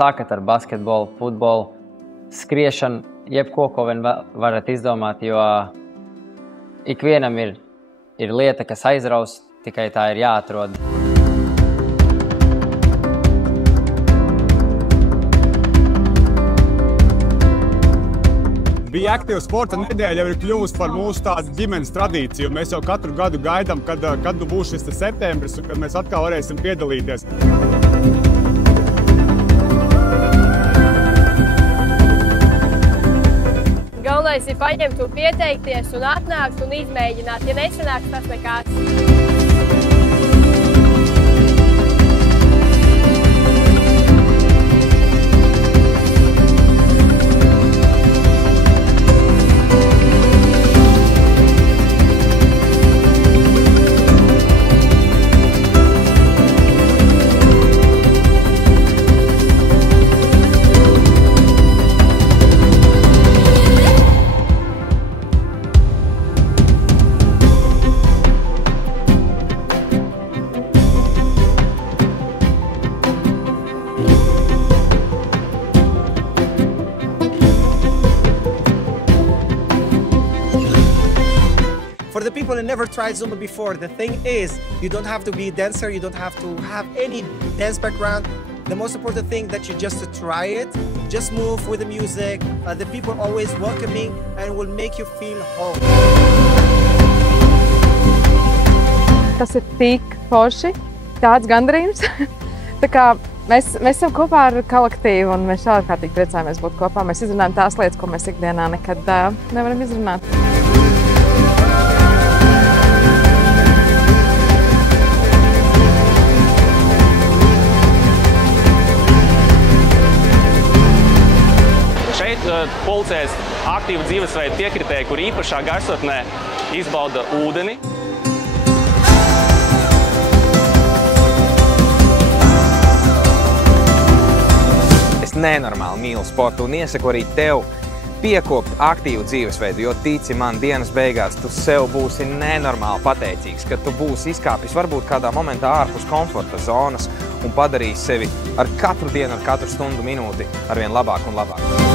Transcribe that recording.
sākat ar basketbolu, futbolu, skriešanu, jebko, ko vien varat izdomāt, jo ikvienam ir lieta, kas aizraus, tikai tā ir jāatrod. Bija aktīva sporta nedēļa jau ir kļuvusi par mūsu tādu ģimenes tradīciju. Mēs jau katru gadu gaidām, kad būs šis septembris un kad mēs atkal varēsim piedalīties. Galvenais ir paņemt un pieteikties un atnākt un izmēģināt. Ja nesanāks, tas nekāds. For the people who never tried Zumba before, the thing is, you don't have to be a dancer, you don't have to have any dance background. The most important thing that you just try it, just move with the music. The people are always welcoming and will make you feel home. Tas ir tik forši, tāds gandarījums. Tā kā mēs esam kopā ar kolektīvu un mēs ārkārtīgi priecājamies būt kopā. Mēs izrunājam tās lietas, ko mēs ikdienā nekad nevaram izrunāt. Šeit pulcēs aktīvu dzīvesveidu piekritēji, kur īpašā gaisotnē izbauda ūdeni. Es nenormāli mīlu sportu un iesaku arī tev piekopt aktīvu dzīvesveidu, jo tici man, dienas beigās tu sev būsi nenormāli pateicīgs, ka tu būsi izkāpis varbūt kādā momentā ārpus komforta zonas un padarījis sevi ar katru dienu, ar katru stundu minūti arvien labāk un labāk.